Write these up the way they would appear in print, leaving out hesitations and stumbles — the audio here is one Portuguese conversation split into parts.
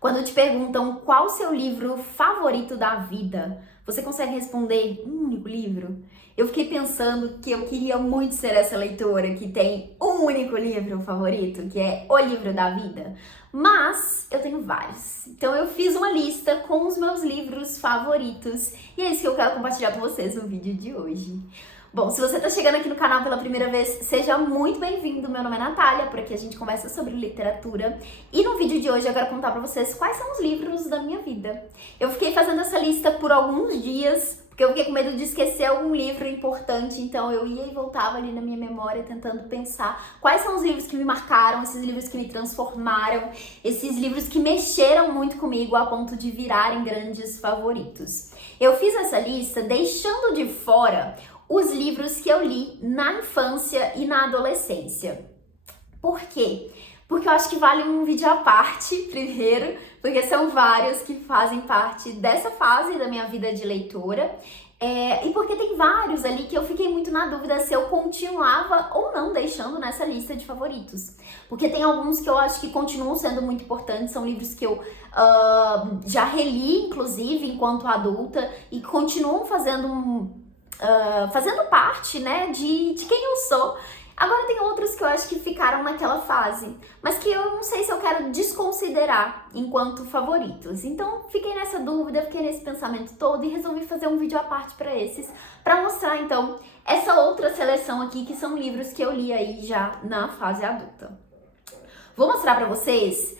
Quando te perguntam qual o seu livro favorito da vida, você consegue responder um único livro? Eu fiquei pensando que eu queria muito ser essa leitora que tem um único livro favorito, que é o livro da vida. Mas eu tenho vários. Então eu fiz uma lista com os meus livros favoritos e é isso que eu quero compartilhar com vocês no vídeo de hoje. Bom, se você tá chegando aqui no canal pela primeira vez, seja muito bem-vindo. Meu nome é Natália, por aqui a gente conversa sobre literatura. E no vídeo de hoje eu quero contar pra vocês quais são os livros da minha vida. Eu fiquei fazendo essa lista por alguns dias, porque eu fiquei com medo de esquecer algum livro importante, então eu ia e voltava ali na minha memória tentando pensar quais são os livros que me marcaram, esses livros que me transformaram, esses livros que mexeram muito comigo a ponto de virarem grandes favoritos. Eu fiz essa lista deixando de fora os livros que eu li na infância e na adolescência. Por quê? Porque eu acho que vale um vídeo à parte, primeiro, porque são vários que fazem parte dessa fase da minha vida de leitora, e porque tem vários ali que eu fiquei muito na dúvida se eu continuava ou não deixando nessa lista de favoritos. Porque tem alguns que eu acho que continuam sendo muito importantes, são livros que eu já reli, inclusive, enquanto adulta, e continuam fazendo parte, né, de quem eu sou. Agora tem outros que eu acho que ficaram naquela fase, mas que eu não sei se eu quero desconsiderar enquanto favoritos. Então fiquei nessa dúvida, fiquei nesse pensamento todo e resolvi fazer um vídeo à parte para esses, para mostrar então essa outra seleção aqui, que são livros que eu li aí já na fase adulta. Vou mostrar para vocês.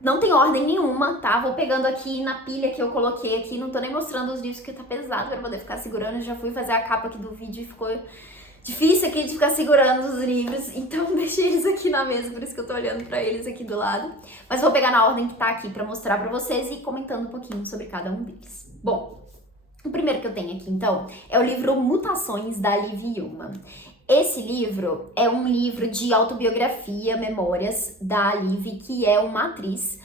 Não tem ordem nenhuma, tá? Vou pegando aqui na pilha que eu coloquei aqui. Não tô nem mostrando os livros porque tá pesado pra poder ficar segurando. Eu já fui fazer a capa aqui do vídeo e ficou difícil aqui de ficar segurando os livros. Então deixei eles aqui na mesa, por isso que eu tô olhando pra eles aqui do lado. Mas vou pegar na ordem que tá aqui pra mostrar pra vocês e comentando um pouquinho sobre cada um deles. Bom, o primeiro que eu tenho aqui, então, é o livro Mutações, da Liv Ullmann. Esse livro é um livro de autobiografia, memórias da Liv, que é uma atriz.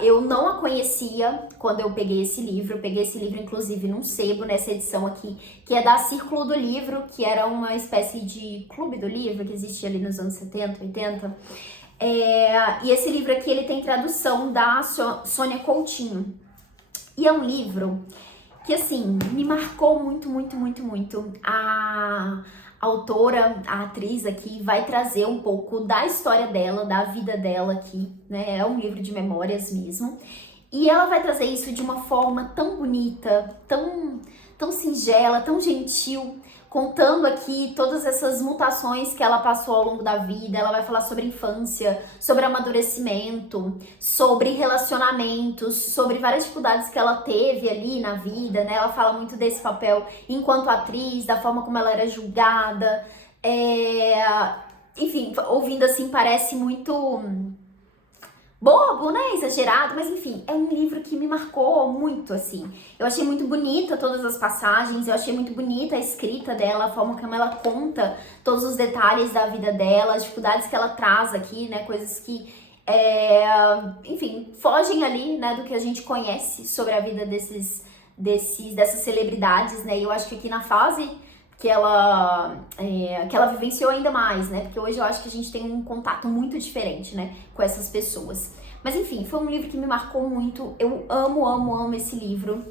Eu não a conhecia quando eu peguei esse livro. Eu peguei esse livro, inclusive, num sebo, nessa edição aqui, que é da Círculo do Livro, que era uma espécie de clube do livro que existia ali nos anos 70, 80. E esse livro aqui, ele tem tradução da Sônia Coutinho. E é um livro que, assim, me marcou muito, muito, muito, muito. A autora, a atriz aqui, vai trazer um pouco da história dela, da vida dela aqui, né? É um livro de memórias mesmo. E ela vai trazer isso de uma forma tão bonita, tão singela, tão gentil, contando aqui todas essas mutações que ela passou ao longo da vida. Ela vai falar sobre infância, sobre amadurecimento, sobre relacionamentos, sobre várias dificuldades que ela teve ali na vida, né? Ela fala muito desse papel enquanto atriz, da forma como ela era julgada. Enfim, ouvindo assim, parece muito bobo, né? Exagerado, mas enfim, é um livro que me marcou muito, assim. Eu achei muito bonita todas as passagens, eu achei muito bonita a escrita dela, a forma como ela conta todos os detalhes da vida dela, as dificuldades que ela traz aqui, né? Coisas que, enfim, fogem ali, né, do que a gente conhece sobre a vida dessas celebridades, né? E eu acho que aqui na fase que ela vivenciou ainda mais, né? Porque hoje eu acho que a gente tem um contato muito diferente, né, com essas pessoas. Mas enfim, foi um livro que me marcou muito. Eu amo, amo, amo esse livro.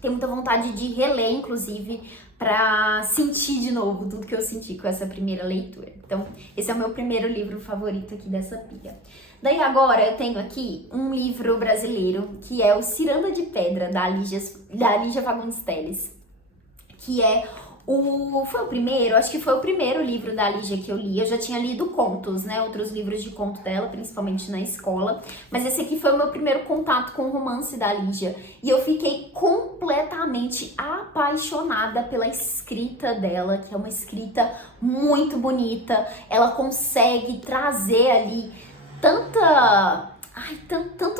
Tenho muita vontade de reler, inclusive, pra sentir de novo tudo que eu senti com essa primeira leitura. Então, esse é o meu primeiro livro favorito aqui dessa pilha. Daí agora eu tenho aqui um livro brasileiro, que é o Ciranda de Pedra, da Lígia Fagundes Telles, que foi o primeiro, acho que foi o primeiro livro da Lígia que eu li. Eu já tinha lido contos, né, outros livros de conto dela, principalmente na escola, mas esse aqui foi o meu primeiro contato com o romance da Lígia, e eu fiquei completamente apaixonada pela escrita dela, que é uma escrita muito bonita. Ela consegue trazer ali tanto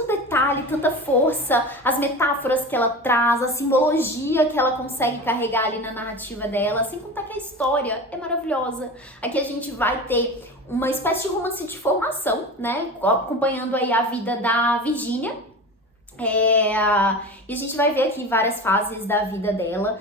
detalhe, tanta força, as metáforas que ela traz, a simbologia que ela consegue carregar ali na narrativa dela, sem contar que a história é maravilhosa. Aqui a gente vai ter uma espécie de romance de formação, né, acompanhando aí a vida da Virgínia, e a gente vai ver aqui várias fases da vida dela.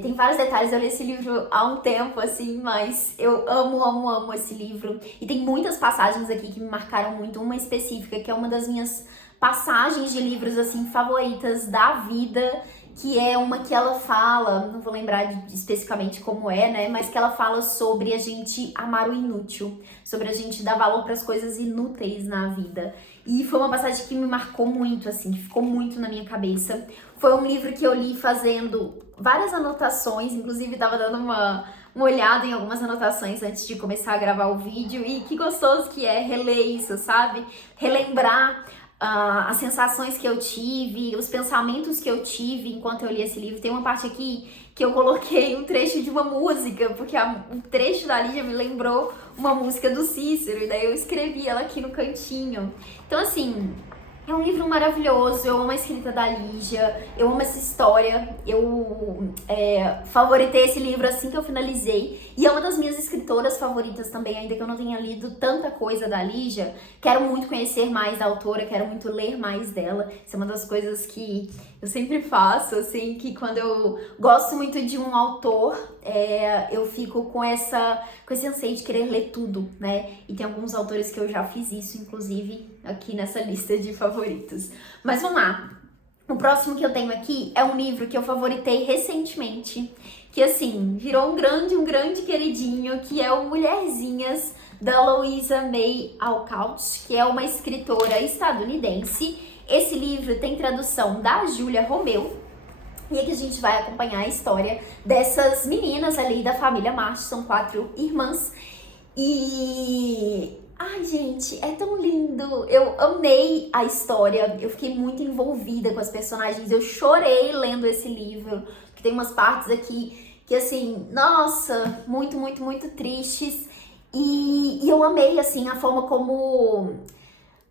Tem vários detalhes, eu li esse livro há um tempo, assim, mas eu amo, amo, amo esse livro. E tem muitas passagens aqui que me marcaram muito, uma específica, que é uma das minhas passagens de livros, assim, favoritas da vida, que é uma que ela fala, não vou lembrar especificamente como é, né, mas que ela fala sobre a gente amar o inútil, sobre a gente dar valor para as coisas inúteis na vida. E foi uma passagem que me marcou muito, assim, que ficou muito na minha cabeça. Foi um livro que eu li fazendo várias anotações, inclusive tava dando uma olhada em algumas anotações antes de começar a gravar o vídeo, e que gostoso que é reler isso, sabe? Relembrar as sensações que eu tive, os pensamentos que eu tive enquanto eu li esse livro. Tem uma parte aqui que eu coloquei um trecho de uma música, porque o trecho da Lígia me lembrou uma música do Cícero, e daí eu escrevi ela aqui no cantinho. Então, assim, é um livro maravilhoso, eu amo a escrita da Lígia, eu amo essa história, eu favoritei esse livro assim que eu finalizei, e é uma das minhas escritoras favoritas também, ainda que eu não tenha lido tanta coisa da Lígia. Quero muito conhecer mais da autora, quero muito ler mais dela. Isso é uma das coisas que eu sempre faço, assim, que quando eu gosto muito de um autor, eu fico com esse anseio de querer ler tudo, né? E tem alguns autores que eu já fiz isso, inclusive, aqui nessa lista de favoritos. Mas vamos lá. O próximo que eu tenho aqui é um livro que eu favoritei recentemente, que, assim, virou um grande queridinho, que é o Mulherzinhas, da Louisa May Alcott, que é uma escritora estadunidense. Esse livro tem tradução da Júlia Romeu, e aqui a gente vai acompanhar a história dessas meninas ali da família March, são 4 irmãs. E... ai, gente, é tão lindo! Eu amei a história, eu fiquei muito envolvida com as personagens, eu chorei lendo esse livro, que tem umas partes aqui que, assim, nossa, muito tristes. E eu amei, assim, a forma como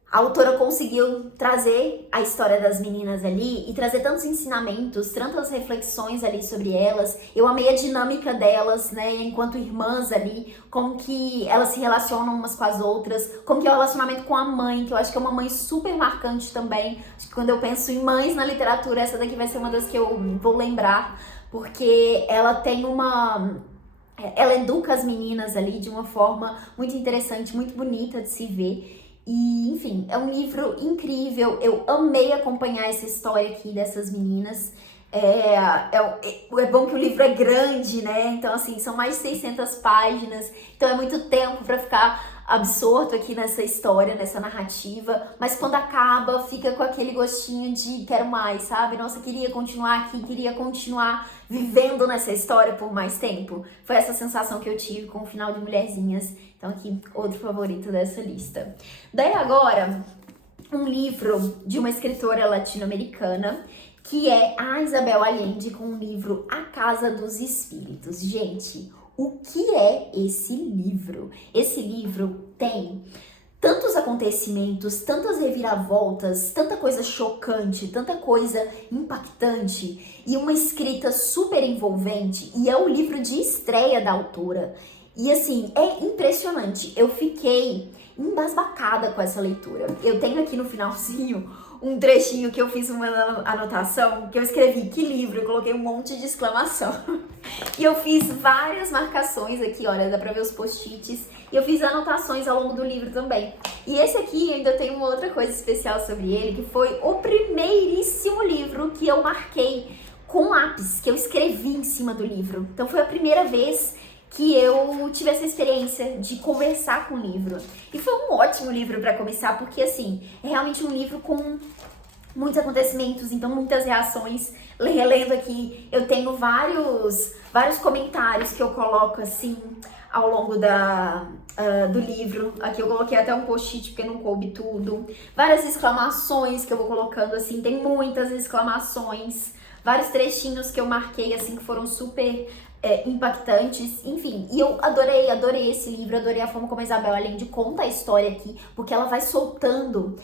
a autora conseguiu trazer a história das meninas ali e trazer tantos ensinamentos, tantas reflexões ali sobre elas. Eu amei a dinâmica delas, né, enquanto irmãs ali, como que elas se relacionam umas com as outras, como que é o relacionamento com a mãe, que eu acho que é uma mãe super marcante também. Acho que quando eu penso em mães na literatura, essa daqui vai ser uma das que eu vou lembrar, porque ela tem ela educa as meninas ali de uma forma muito interessante, muito bonita de se ver. E, enfim, é um livro incrível, eu amei acompanhar essa história aqui dessas meninas. É bom que o livro é grande, né? Então, assim, são mais de 600 páginas, então é muito tempo para ficar absorto aqui nessa história, nessa narrativa, mas quando acaba, fica com aquele gostinho de quero mais, sabe? Nossa, queria continuar aqui, queria continuar vivendo nessa história por mais tempo. Foi essa sensação que eu tive com o final de Mulherzinhas. Então aqui, outro favorito dessa lista. Daí agora, um livro de uma escritora latino-americana, que é a Isabel Allende, com o livro A Casa dos Espíritos. Gente, o que é esse livro? Esse livro tem tantos acontecimentos, tantas reviravoltas, tanta coisa chocante, tanta coisa impactante e uma escrita super envolvente, e é o livro de estreia da autora. E, assim, é impressionante. Eu fiquei embasbacada com essa leitura. Eu tenho aqui no finalzinho um trechinho que eu fiz uma anotação, que eu escrevi que livro, eu coloquei um monte de exclamação. E eu fiz várias marcações aqui, olha, dá pra ver os post-its. E eu fiz anotações ao longo do livro também. E esse aqui ainda tem uma outra coisa especial sobre ele, que foi o primeiríssimo livro que eu marquei com lápis, que eu escrevi em cima do livro. Então foi a primeira vez que eu tive essa experiência de conversar com o livro. E foi um ótimo livro para começar, porque, assim, é realmente um livro com muitos acontecimentos, então muitas reações. Relendo aqui, eu tenho vários comentários que eu coloco, assim, ao longo do livro. Aqui eu coloquei até um post-it porque não coube tudo. Várias exclamações que eu vou colocando, assim, tem muitas exclamações. Vários trechinhos que eu marquei, assim, que foram super impactantes, enfim. E eu adorei esse livro, adorei a forma como a Isabel Allende conta a história aqui, porque ela vai soltando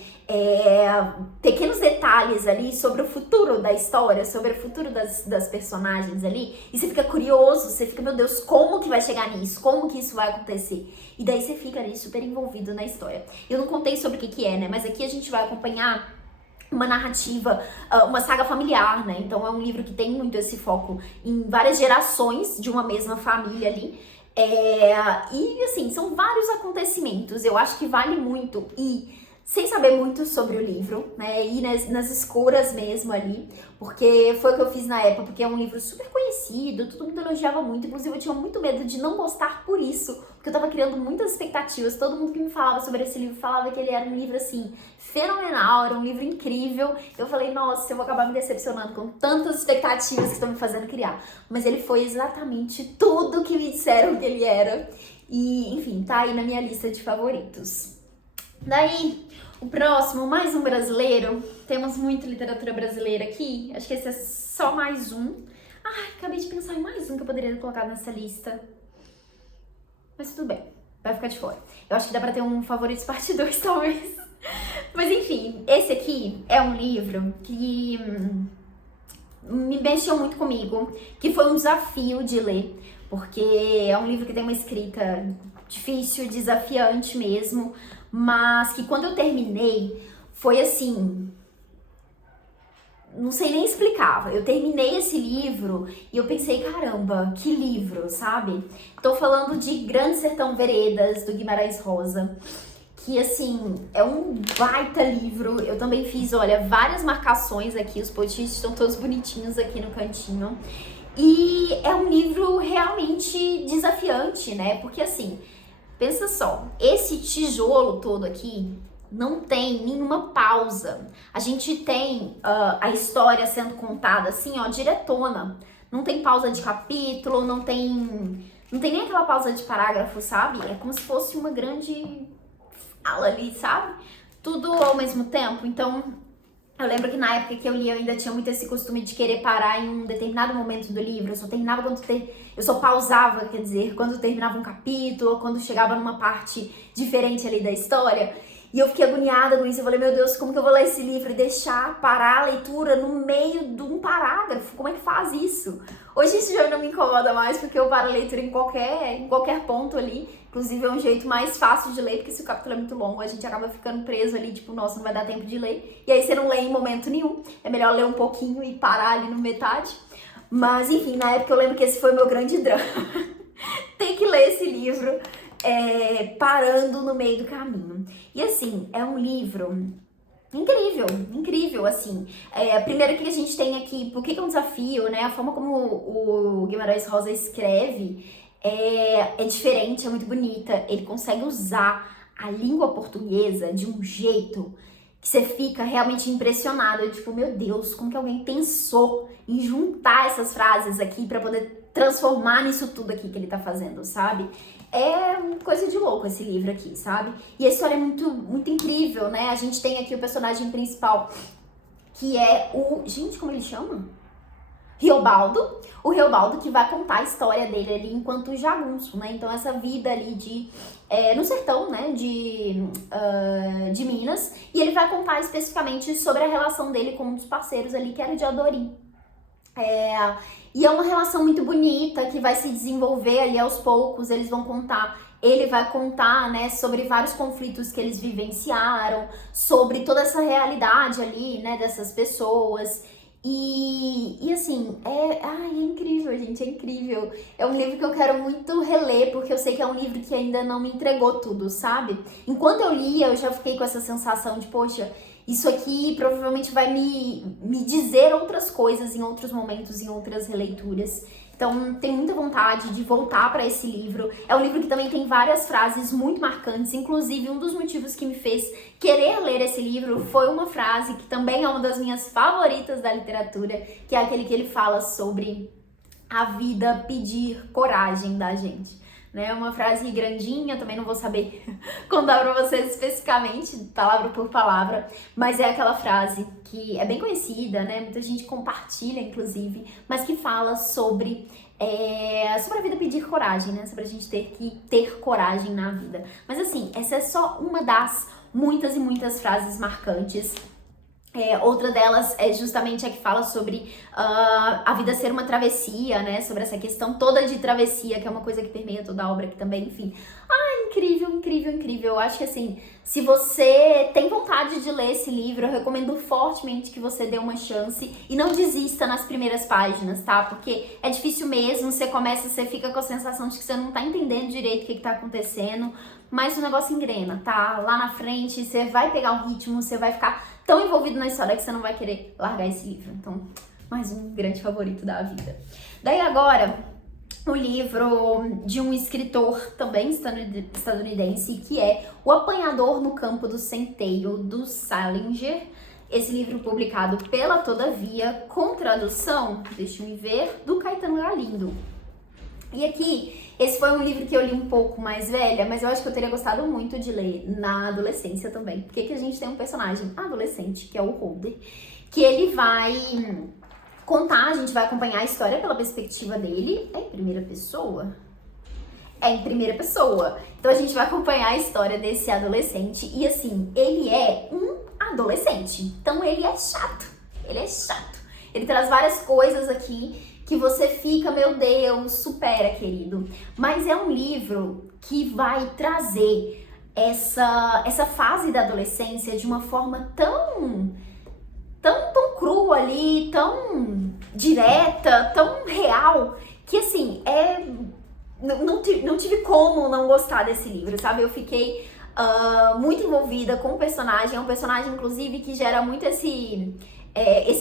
pequenos detalhes ali sobre o futuro da história, sobre o futuro das personagens ali, e você fica curioso, você fica, meu Deus, como que vai chegar nisso? Como que isso vai acontecer? E daí você fica ali super envolvido na história. Eu não contei sobre o que é, né? Mas aqui a gente vai acompanhar uma narrativa, uma saga familiar, né? Então é um livro que tem muito esse foco em várias gerações de uma mesma família ali. E assim, são vários acontecimentos. Eu acho que vale muito ir sem saber muito sobre o livro, né? Ir nas escuras mesmo ali, porque foi o que eu fiz na época, porque é um livro super conhecido, todo mundo elogiava muito, inclusive eu tinha muito medo de não gostar por isso, porque eu tava criando muitas expectativas, todo mundo que me falava sobre esse livro falava que ele era um livro, assim, fenomenal, era um livro incrível. Eu falei, nossa, eu vou acabar me decepcionando com tantas expectativas que estão me fazendo criar. Mas ele foi exatamente tudo que me disseram que ele era. E, enfim, tá aí na minha lista de favoritos. Daí, o próximo, mais um brasileiro. Temos muita literatura brasileira aqui. Acho que esse é só mais um. Ai, acabei de pensar em mais um que eu poderia colocar nessa lista. Mas tudo bem, vai ficar de fora. Eu acho que dá pra ter um favoritos parte 2, talvez. Mas enfim, esse aqui é um livro que me mexeu muito comigo, que foi um desafio de ler, porque é um livro que tem uma escrita difícil, desafiante mesmo, mas que quando eu terminei, foi assim, não sei nem explicar. Eu terminei esse livro e eu pensei, caramba, que livro, sabe? Tô falando de Grande Sertão Veredas, do Guimarães Rosa, que assim, é um baita livro. Eu também fiz, olha, várias marcações aqui, os post-its estão todos bonitinhos aqui no cantinho. E é um livro realmente desafiante, né? Porque assim, pensa só, esse tijolo todo aqui não tem nenhuma pausa. A gente tem a história sendo contada assim, ó, diretona. Não tem pausa de capítulo, não tem nem aquela pausa de parágrafo, sabe? É como se fosse uma grande fala ali, sabe? Tudo ao mesmo tempo. Então, eu lembro que na época que eu li, eu ainda tinha muito esse costume de querer parar em um determinado momento do livro. Eu só terminava eu só pausava, quer dizer, quando terminava um capítulo, ou quando chegava numa parte diferente ali da história. E eu fiquei agoniada com isso. Eu falei, meu Deus, como que eu vou ler esse livro e deixar parar a leitura no meio de um parágrafo? Como é que faz isso? Hoje isso já não me incomoda mais, porque eu paro a leitura em qualquer ponto ali. Inclusive é um jeito mais fácil de ler, porque se o capítulo é muito longo, a gente acaba ficando preso ali, tipo, nossa, não vai dar tempo de ler. E aí você não lê em momento nenhum. É melhor ler um pouquinho e parar ali no metade. Mas, enfim, na época eu lembro que esse foi o meu grande drama. Ter que ler esse livro parando no meio do caminho. E assim, é um livro incrível, incrível, assim. Primeiro que a gente tem aqui, por que é um desafio, né? A forma como o Guimarães Rosa escreve é diferente, é muito bonita. Ele consegue usar a língua portuguesa de um jeito que você fica realmente impressionado. Tipo, meu Deus, como que alguém pensou em juntar essas frases aqui pra poder transformar nisso tudo aqui que ele tá fazendo, sabe? É uma coisa de louco esse livro aqui, sabe? E a história é muito, muito incrível, né? A gente tem aqui o personagem principal, que é o... Gente, como ele chama? Riobaldo. O Riobaldo que vai contar a história dele ali enquanto jagunço, né? Então essa vida ali no sertão, né? De Minas. E ele vai contar especificamente sobre a relação dele com um dos parceiros ali, que era o Diadorim. E é uma relação muito bonita que vai se desenvolver ali aos poucos. Ele vai contar, né, sobre vários conflitos que eles vivenciaram, sobre toda essa realidade ali, né, dessas pessoas. E assim, é incrível, gente, é incrível. É um livro que eu quero muito reler, porque eu sei que é um livro que ainda não me entregou tudo, sabe? Enquanto eu lia, eu já fiquei com essa sensação de, poxa, isso aqui provavelmente vai me dizer outras coisas em outros momentos, em outras releituras. Então, tenho muita vontade de voltar para esse livro. É um livro que também tem várias frases muito marcantes. Inclusive, um dos motivos que me fez querer ler esse livro foi uma frase que também é uma das minhas favoritas da literatura, que é aquele que ele fala sobre a vida pedir coragem da gente. Né, uma frase grandinha, também não vou saber contar pra vocês especificamente, palavra por palavra, mas é aquela frase que é bem conhecida, né, muita gente compartilha, inclusive, mas que fala sobre a vida pedir coragem, né, sobre a gente ter que ter coragem na vida. Mas assim, essa é só uma das muitas e muitas frases marcantes. Outra delas é justamente a que fala sobre a vida ser uma travessia, né? Sobre essa questão toda de travessia, que é uma coisa que permeia toda a obra aqui também, enfim. incrível, incrível, incrível. Eu acho que assim, se você tem vontade de ler esse livro, eu recomendo fortemente que você dê uma chance e não desista nas primeiras páginas, tá? Porque é difícil mesmo, você fica com a sensação de que você não tá entendendo direito o que tá acontecendo, mas o negócio engrena, tá? Lá na frente você vai pegar o ritmo, você vai ficar tão envolvido na história que você não vai querer largar esse livro. Então, mais um grande favorito da vida. Daí agora, o livro de um escritor também estadunidense, que é O Apanhador no Campo do Centeio, do Salinger. Esse livro publicado pela Todavia, com tradução, deixa eu ver, do Caetano Galindo. E aqui, esse foi um livro que eu li um pouco mais velha, mas eu acho que eu teria gostado muito de ler na adolescência também. Porque aqui a gente tem um personagem adolescente, que é o Holder, que ele vai contar, a gente vai acompanhar a história pela perspectiva dele. É em primeira pessoa? É em primeira pessoa. Então a gente vai acompanhar a história desse adolescente. E assim, ele é um adolescente. Então ele é chato. Ele é chato. Ele traz várias coisas aqui que você fica, meu Deus, supera, querido. Mas é um livro que vai trazer essa fase da adolescência de uma forma tão crua ali, tão direta, tão real, que assim, não tive como não gostar desse livro, sabe? Eu fiquei muito envolvida com o personagem, é um personagem, inclusive, que gera muito esse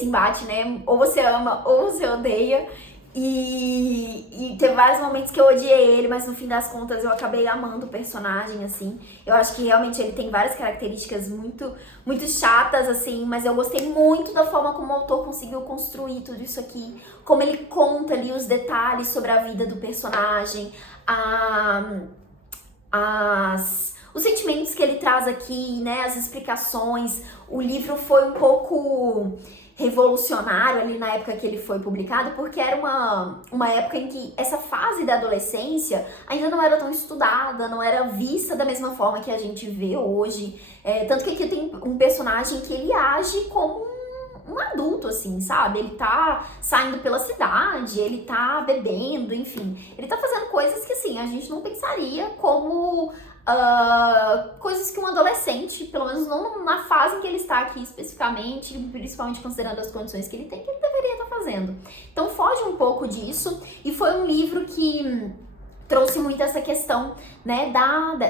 embate, né? Ou você ama ou você odeia. E teve vários momentos que eu odiei ele, mas no fim das contas eu acabei amando o personagem, assim. Eu acho que realmente ele tem várias características muito, muito chatas, assim, mas eu gostei muito da forma como o autor conseguiu construir tudo isso aqui, como ele conta ali os detalhes sobre a vida do personagem, os sentimentos que ele traz aqui, né, as explicações. O livro foi um pouco revolucionário ali na época que ele foi publicado, porque era uma época em que essa fase da adolescência ainda não era tão estudada, não era vista da mesma forma que a gente vê hoje. Tanto que aqui tem um personagem que ele age como um adulto, assim, sabe? Ele tá saindo pela cidade, ele tá bebendo, enfim. Ele tá fazendo coisas que, assim, a gente não pensaria como coisas que um adolescente, pelo menos não na fase em que ele está aqui especificamente, principalmente considerando as condições que ele tem, que ele deveria estar fazendo. Então foge um pouco disso, e foi um livro que trouxe muito essa questão, né,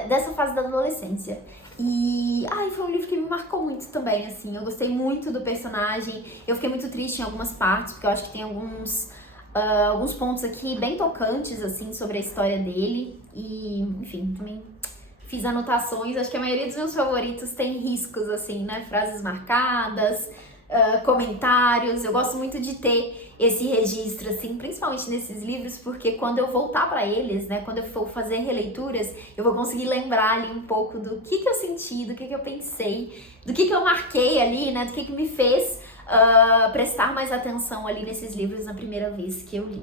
dessa fase da adolescência. E foi um livro que me marcou muito também, assim. Eu gostei muito do personagem, eu fiquei muito triste em algumas partes, porque eu acho que tem alguns pontos aqui bem tocantes, assim, sobre a história dele. E, enfim, também fiz anotações. Acho que a maioria dos meus favoritos tem riscos, assim, né? Frases marcadas, comentários. Eu gosto muito de ter esse registro, assim, principalmente nesses livros, porque quando eu voltar para eles, né? Quando eu for fazer releituras, eu vou conseguir lembrar ali um pouco do que eu senti, do que eu pensei, do que eu marquei ali, né? Do que me fez prestar mais atenção ali nesses livros na primeira vez que eu li.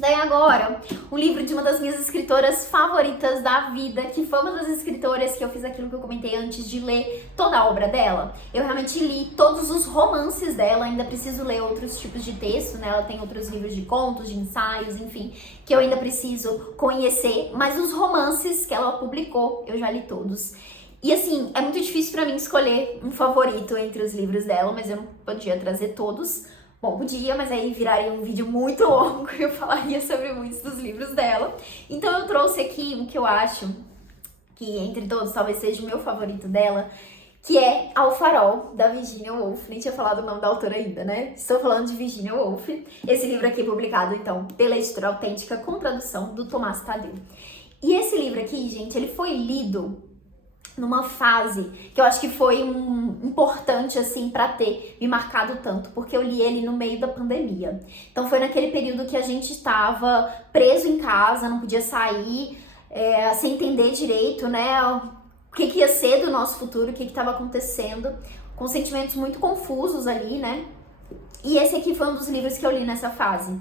Daí agora, um livro de uma das minhas escritoras favoritas da vida, que foi uma das escritoras que eu fiz aquilo que eu comentei antes de ler toda a obra dela. Eu realmente li todos os romances dela, ainda preciso ler outros tipos de texto, né? Ela tem outros livros de contos, de ensaios, enfim, que eu ainda preciso conhecer, mas os romances que ela publicou, eu já li todos. E assim, é muito difícil pra mim escolher um favorito entre os livros dela, mas eu não podia trazer todos. Bom, podia, mas aí viraria um vídeo muito longo e eu falaria sobre muitos dos livros dela. Então eu trouxe aqui um que eu acho que, entre todos, talvez seja o meu favorito dela, que é Ao Farol, da Virginia Woolf. Nem tinha falado o nome da autora ainda, né? Estou falando de Virginia Woolf. Esse livro aqui é publicado, então, pela Editora Autêntica, com tradução do Tomás Tadeu. E esse livro aqui, gente, ele foi lido numa fase que eu acho que foi importante, assim, pra ter me marcado tanto, porque eu li ele no meio da pandemia. Então foi naquele período que a gente estava preso em casa, não podia sair, sem entender direito, né, o que ia ser do nosso futuro, o que estava acontecendo, com sentimentos muito confusos ali, né. E esse aqui foi um dos livros que eu li nessa fase.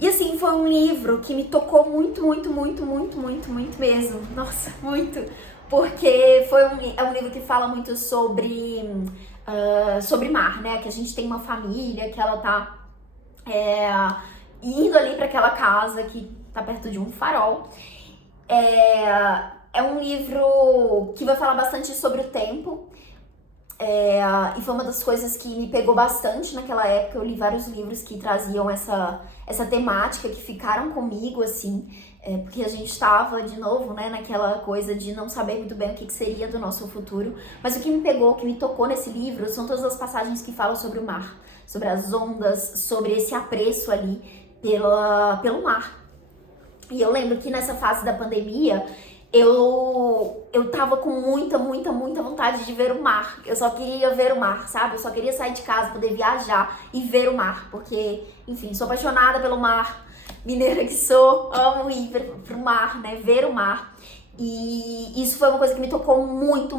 E assim, foi um livro que me tocou muito, muito, muito, muito, muito, muito mesmo. Nossa, muito. Porque é um livro que fala muito sobre mar, né? Que a gente tem uma família, que ela tá indo ali para aquela casa que tá perto de um farol. É um livro que vai falar bastante sobre o tempo. E foi uma das coisas que me pegou bastante naquela época. Eu li vários livros que traziam essa temática, que ficaram comigo, assim, porque a gente estava, de novo, né, naquela coisa de não saber muito bem o que seria do nosso futuro. Mas o que me pegou, o que me tocou nesse livro, são todas as passagens que falam sobre o mar, sobre as ondas, sobre esse apreço ali pelo mar. E eu lembro que nessa fase da pandemia, eu tava com muita vontade de ver o mar. Eu só queria ver o mar, sabe? Eu só queria sair de casa, poder viajar e ver o mar. Porque, enfim, sou apaixonada pelo mar. Mineira que sou, amo ir pro mar, né? Ver o mar. E isso foi uma coisa que me tocou muito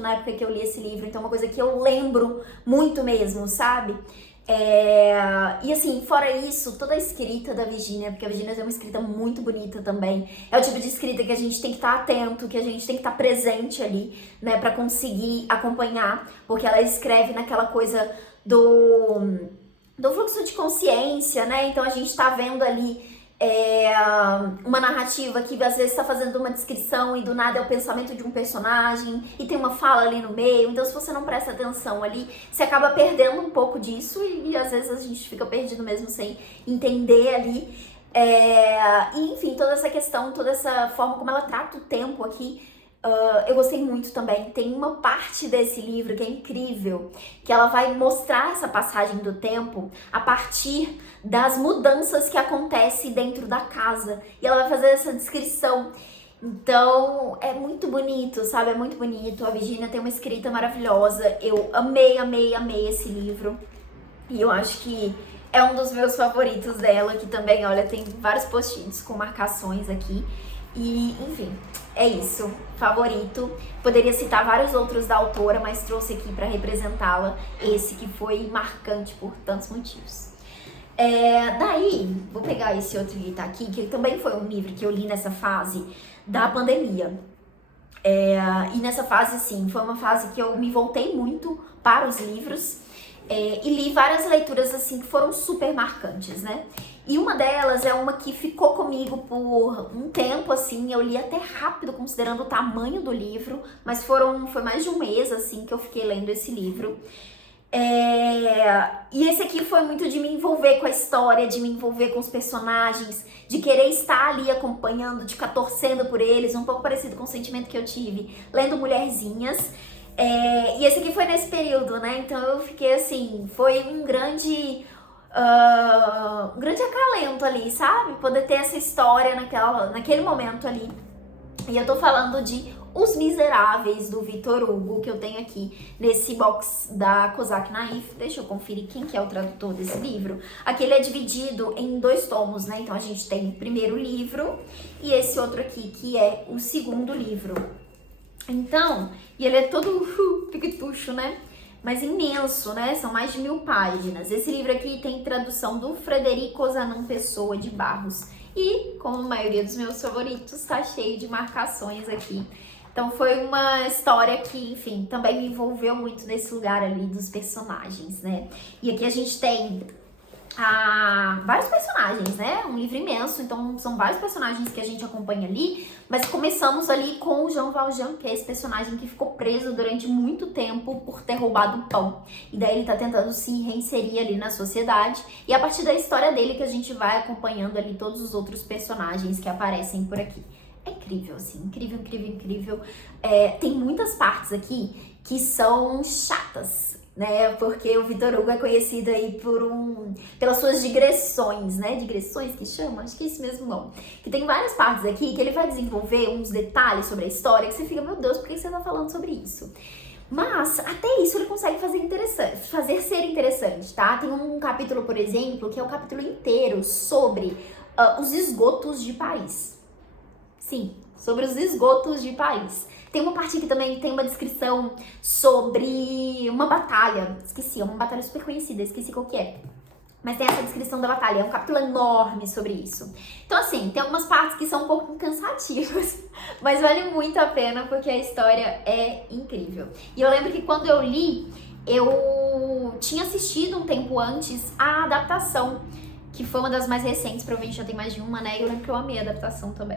na época que eu li esse livro. Então, uma coisa que eu lembro muito mesmo, sabe? E assim, fora isso, toda a escrita da Virginia, porque a Virginia tem uma escrita muito bonita também. É o tipo de escrita que a gente tem que estar atento, que a gente tem que estar presente ali, né, pra conseguir acompanhar, porque ela escreve naquela coisa do fluxo de consciência, né? Então a gente tá vendo ali uma narrativa que às vezes está fazendo uma descrição e do nada é o pensamento de um personagem e tem uma fala ali no meio. Então, se você não presta atenção ali, você acaba perdendo um pouco disso e às vezes a gente fica perdido mesmo sem entender ali. E enfim, toda essa questão, toda essa forma como ela trata o tempo aqui, eu gostei muito também. Tem uma parte desse livro que é incrível, que ela vai mostrar essa passagem do tempo a partir das mudanças que acontecem dentro da casa. E ela vai fazer essa descrição. Então, é muito bonito, sabe? É muito bonito. A Virginia tem uma escrita maravilhosa. Eu amei esse livro. E eu acho que é um dos meus favoritos dela, que também, olha, tem vários post-its com marcações aqui. E, enfim, é isso. Favorito. Poderia citar vários outros da autora, mas trouxe aqui para representá-la esse que foi marcante por tantos motivos. Daí, vou pegar esse outro que tá aqui, que também foi um livro que eu li nessa fase da pandemia. E nessa fase, sim, foi uma fase que eu me voltei muito para os livros e li várias leituras, assim, que foram super marcantes, né? E uma delas é uma que ficou comigo por um tempo, assim, eu li até rápido, considerando o tamanho do livro, mas foi mais de um mês, assim, que eu fiquei lendo esse livro. E esse aqui foi muito de me envolver com a história, de me envolver com os personagens, de querer estar ali acompanhando, de ficar torcendo por eles, um pouco parecido com o sentimento que eu tive lendo Mulherzinhas. E esse aqui foi nesse período, né? Então eu fiquei assim, foi um grande acalento ali, sabe? Poder ter essa história naquele momento ali. E eu tô falando de Os Miseráveis, do Victor Hugo, que eu tenho aqui nesse box da Kozak Naif. Deixa eu conferir quem que é o tradutor desse livro. Aqui ele é dividido em 2 tomos, né? Então a gente tem o primeiro livro e esse outro aqui, que é o segundo livro. Então, e ele é todo piquetucho, né? Mas imenso, né? São mais de 1000 páginas. Esse livro aqui tem tradução do Frederico Ozanam Pessoa de Barros. E, como a maioria dos meus favoritos, tá cheio de marcações aqui. Então foi uma história que, enfim, também me envolveu muito nesse lugar ali dos personagens, né? E aqui a gente tem vários personagens, né? Um livro imenso, então são vários personagens que a gente acompanha ali, mas começamos ali com o Jean Valjean, que é esse personagem que ficou preso durante muito tempo por ter roubado o pão. E daí ele tá tentando se reinserir ali na sociedade, e a partir da história dele que a gente vai acompanhando ali todos os outros personagens que aparecem por aqui. É incrível, assim, incrível. Tem muitas partes aqui que são chatas, né? Porque o Victor Hugo é conhecido aí pelas suas digressões, né? Digressões que chama? Acho que é isso mesmo o nome. Que tem várias partes aqui que ele vai desenvolver uns detalhes sobre a história que você fica, meu Deus, por que você tá falando sobre isso? Mas até isso ele consegue fazer ser interessante, tá? Tem um capítulo, por exemplo, que é o capítulo inteiro sobre os esgotos de Paris. Sim, sobre os esgotos de Paris. Tem uma parte que também tem uma descrição sobre uma batalha. Esqueci, é uma batalha super conhecida, esqueci qual que é. Mas tem essa descrição da batalha, é um capítulo enorme sobre isso. Então assim, tem algumas partes que são um pouco cansativas, mas vale muito a pena porque a história é incrível. E eu lembro que quando eu li, eu tinha assistido um tempo antes a adaptação, que foi uma das mais recentes, provavelmente já tem mais de uma, né? E eu lembro que eu amei a adaptação também.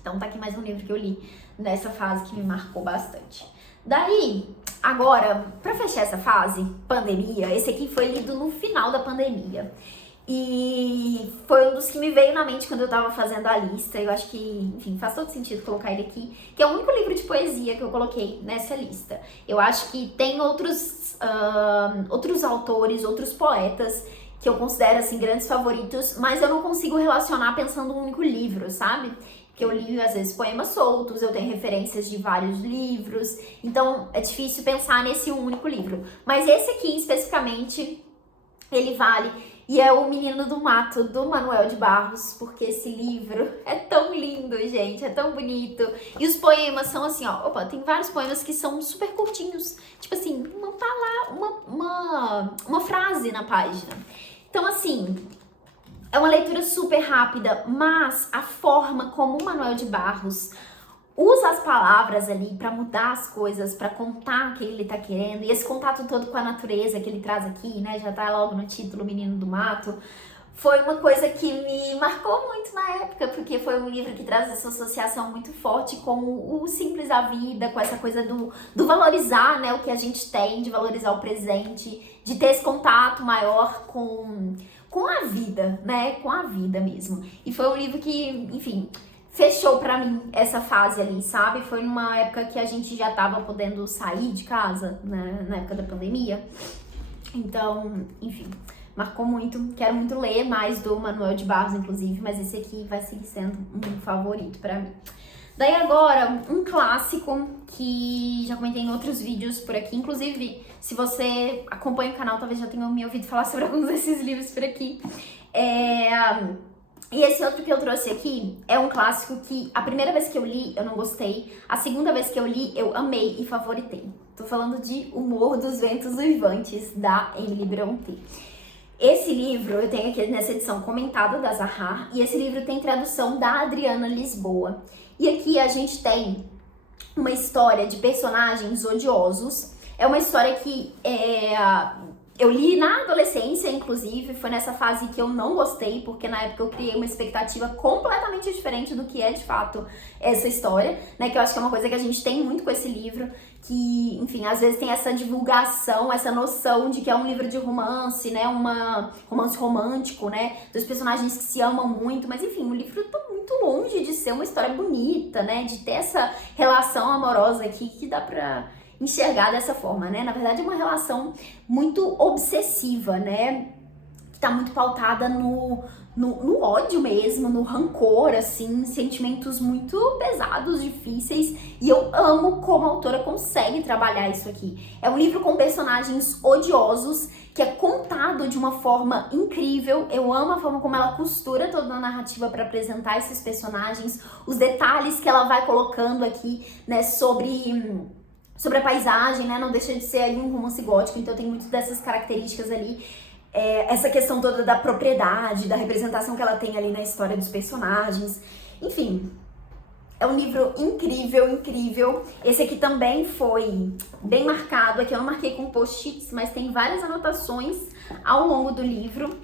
Então tá aqui mais um livro que eu li nessa fase que me marcou bastante. Daí, agora, pra fechar essa fase, pandemia, esse aqui foi lido no final da pandemia. E foi um dos que me veio na mente quando eu tava fazendo a lista. Eu acho que, enfim, faz todo sentido colocar ele aqui, que é o único livro de poesia que eu coloquei nessa lista. Eu acho que tem outros autores, outros poetas que eu considero, assim, grandes favoritos, mas eu não consigo relacionar pensando num único livro, sabe? Que eu li, às vezes, poemas soltos, eu tenho referências de vários livros, então é difícil pensar nesse único livro. Mas esse aqui, especificamente, ele vale, e é O Menino do Mato, do Manuel de Barros, porque esse livro é tão lindo, gente, é tão bonito. E os poemas são assim, ó, opa, tem vários poemas que são super curtinhos, tipo assim, uma frase na página. Então, assim, é uma leitura super rápida, mas a forma como o Manuel de Barros usa as palavras ali para mudar as coisas, para contar o que ele tá querendo, e esse contato todo com a natureza que ele traz aqui, né, já tá logo no título, Menino do Mato, foi uma coisa que me marcou muito na época, porque foi um livro que traz essa associação muito forte com o simples da vida, com essa coisa do valorizar, né, o que a gente tem, de valorizar o presente, de ter esse contato maior com a vida, né, com a vida mesmo. E foi um livro que, enfim, fechou pra mim essa fase ali, sabe? Foi numa época que a gente já tava podendo sair de casa, né, na época da pandemia. Então, enfim, marcou muito. Quero muito ler mais do Manuel de Barros, inclusive, mas esse aqui vai seguir sendo um favorito pra mim. Daí agora, um clássico que já comentei em outros vídeos por aqui, inclusive, se você acompanha o canal, talvez já tenha me ouvido falar sobre alguns desses livros por aqui. E esse outro que eu trouxe aqui é um clássico que a primeira vez que eu li, eu não gostei. A segunda vez que eu li, eu amei e favoritei. Tô falando de O Morro dos Ventos Uivantes, da Emily Brontë. Esse livro eu tenho aqui nessa edição comentada da Zahar, e esse livro tem tradução da Adriana Lisboa. E aqui a gente tem uma história de personagens odiosos. É uma história que eu li na adolescência, inclusive, foi nessa fase que eu não gostei, porque na época eu criei uma expectativa completamente diferente do que é, de fato, essa história, né, que eu acho que é uma coisa que a gente tem muito com esse livro, que, enfim, às vezes tem essa divulgação, essa noção de que é um livro de romance, né, romance romântico, né, dos personagens que se amam muito, mas, enfim, o livro tá muito longe de ser uma história bonita, né, de ter essa relação amorosa aqui que dá pra enxergar dessa forma, né? Na verdade, é uma relação muito obsessiva, né? Que tá muito pautada no ódio mesmo, no rancor, assim, sentimentos muito pesados, difíceis. E eu amo como a autora consegue trabalhar isso aqui. É um livro com personagens odiosos, que é contado de uma forma incrível. Eu amo a forma como ela costura toda a narrativa para apresentar esses personagens, os detalhes que ela vai colocando aqui, né, sobre a paisagem, né, não deixa de ser ali um romance gótico, então tem muitas dessas características ali, essa questão toda da propriedade, da representação que ela tem ali na história dos personagens, enfim, é um livro incrível, incrível. Esse aqui também foi bem marcado, aqui eu não marquei com post-its, mas tem várias anotações ao longo do livro,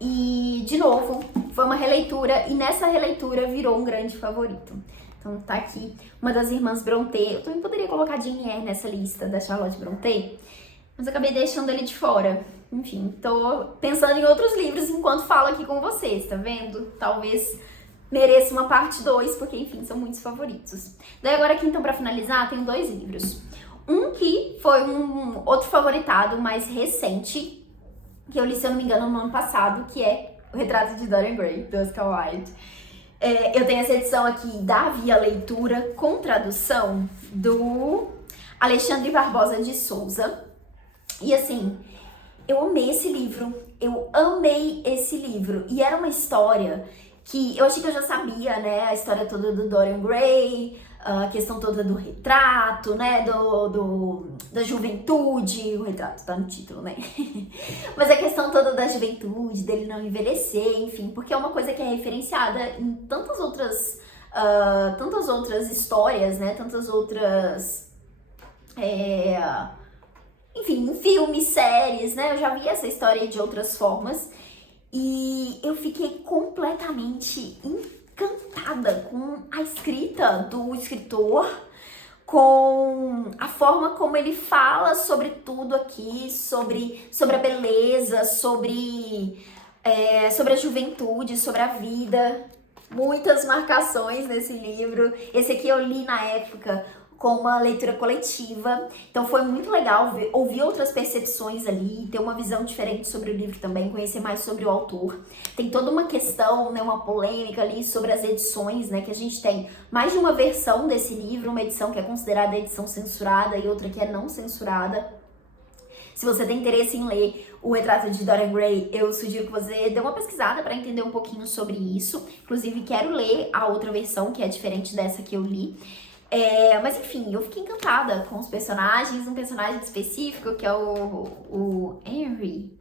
e, de novo, foi uma releitura, e nessa releitura virou um grande favorito. Então tá aqui uma das irmãs Brontë. Eu também poderia colocar Jane Eyre nessa lista da Charlotte Brontë, mas eu acabei deixando ele de fora. Enfim, tô pensando em outros livros enquanto falo aqui com vocês, tá vendo? Talvez mereça uma parte 2, porque enfim, são muitos favoritos. Daí agora aqui então pra finalizar, tenho 2 livros. Um que foi um outro favoritado mais recente, que eu li, se eu não me engano, no ano passado, que é O Retrato de Dorian Gray, do Oscar Wilde. Eu tenho essa edição aqui da Via Leitura com tradução do Alexandre Barbosa de Souza. E assim, eu amei esse livro, eu amei esse livro. E era uma história que eu achei que eu já sabia, né? A história toda do Dorian Gray, a questão toda do retrato, né, da juventude, o retrato tá no título, né, mas a questão toda da juventude, dele não envelhecer, enfim, porque é uma coisa que é referenciada em tantas outras histórias, né, tantas outras, enfim, filmes, séries, né, eu já vi essa história de outras formas, e eu fiquei completamente encantada com a escrita do escritor, com a forma como ele fala sobre tudo aqui, sobre a beleza, sobre a juventude, sobre a vida. Muitas marcações nesse livro. Esse aqui eu li na época com uma leitura coletiva, então foi muito legal ouvir outras percepções ali, ter uma visão diferente sobre o livro também, conhecer mais sobre o autor. Tem toda uma questão, né, uma polêmica ali sobre as edições, né, que a gente tem mais de uma versão desse livro, uma edição que é considerada edição censurada e outra que é não censurada. Se você tem interesse em ler O Retrato de Dorian Gray, eu sugiro que você dê uma pesquisada para entender um pouquinho sobre isso. Inclusive, quero ler a outra versão, que é diferente dessa que eu li. Mas enfim, eu fiquei encantada com os personagens, um personagem específico que é o Henry.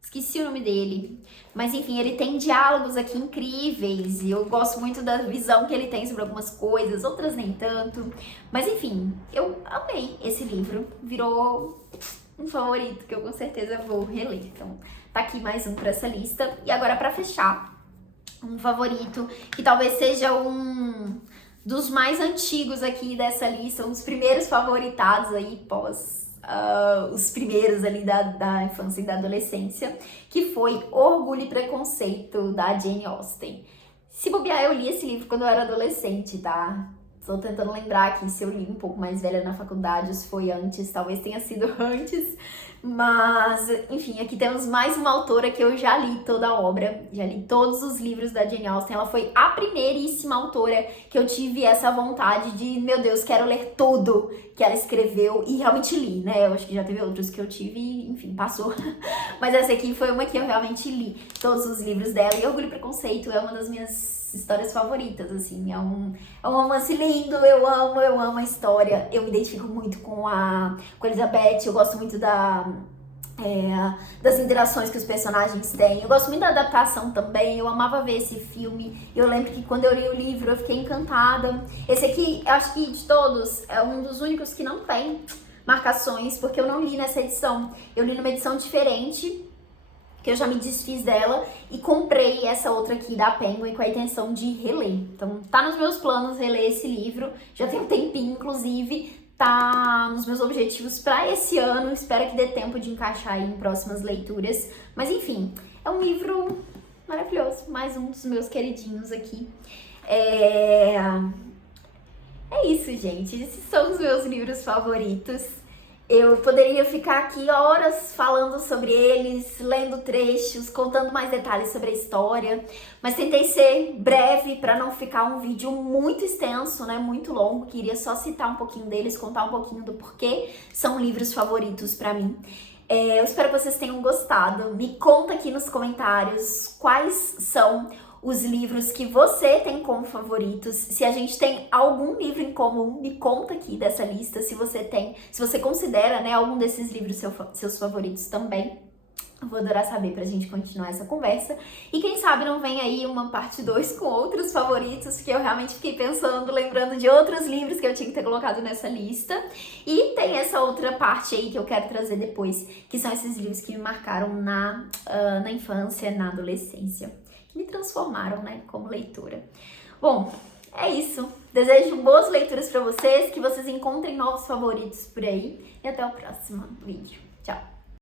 Esqueci o nome dele. Mas enfim, ele tem diálogos aqui incríveis e eu gosto muito da visão que ele tem sobre algumas coisas, outras nem tanto. Mas enfim, eu amei esse livro. Virou um favorito que eu com certeza vou reler. Então tá aqui mais um pra essa lista. E agora pra fechar, um favorito que talvez seja um dos mais antigos aqui dessa lista, um dos primeiros favoritados aí pós os primeiros ali da infância e da adolescência, que foi Orgulho e Preconceito, da Jane Austen. Se bobear, eu li esse livro quando eu era adolescente, tá? Tô tentando lembrar aqui se eu li um pouco mais velha na faculdade, ou se foi antes, talvez tenha sido antes. Mas, enfim, aqui temos mais uma autora que eu já li toda a obra, já li todos os livros da Jane Austen. Ela foi a primeiríssima autora que eu tive essa vontade de, meu Deus, quero ler tudo que ela escreveu, e realmente li, né? Eu acho que já teve outros que eu tive e, enfim, passou. Mas essa aqui foi uma que eu realmente li todos os livros dela, e Orgulho e Preconceito é uma das minhas histórias favoritas, assim, é um romance lindo, eu amo a história, eu me identifico muito com a Elizabeth, eu gosto muito das interações que os personagens têm, eu gosto muito da adaptação também, eu amava ver esse filme, eu lembro que quando eu li o livro eu fiquei encantada. Esse aqui, eu acho que de todos, é um dos únicos que não tem marcações, porque eu não li nessa edição, eu li numa edição diferente, que eu já me desfiz dela e comprei essa outra aqui da Penguin com a intenção de reler. Então tá nos meus planos reler esse livro, já tem um tempinho inclusive, tá nos meus objetivos para esse ano, espero que dê tempo de encaixar aí em próximas leituras. Mas enfim, é um livro maravilhoso, mais um dos meus queridinhos aqui. É isso, gente, esses são os meus livros favoritos. Eu poderia ficar aqui horas falando sobre eles, lendo trechos, contando mais detalhes sobre a história, mas tentei ser breve para não ficar um vídeo muito extenso, né, muito longo, queria só citar um pouquinho deles, contar um pouquinho do porquê são livros favoritos para mim. Eu espero que vocês tenham gostado, me conta aqui nos comentários quais são os livros que você tem como favoritos. Se a gente tem algum livro em comum, me conta aqui dessa lista, se você considera, né, algum desses livros seus favoritos também. Eu vou adorar saber pra gente continuar essa conversa. E quem sabe não vem aí uma parte 2 com outros favoritos, porque eu realmente fiquei pensando, lembrando de outros livros que eu tinha que ter colocado nessa lista. E tem essa outra parte aí que eu quero trazer depois, que são esses livros que me marcaram na infância, na adolescência, me transformaram, né, como leitora. Bom, é isso. Desejo boas leituras para vocês, que vocês encontrem novos favoritos por aí. E até o próximo vídeo. Tchau!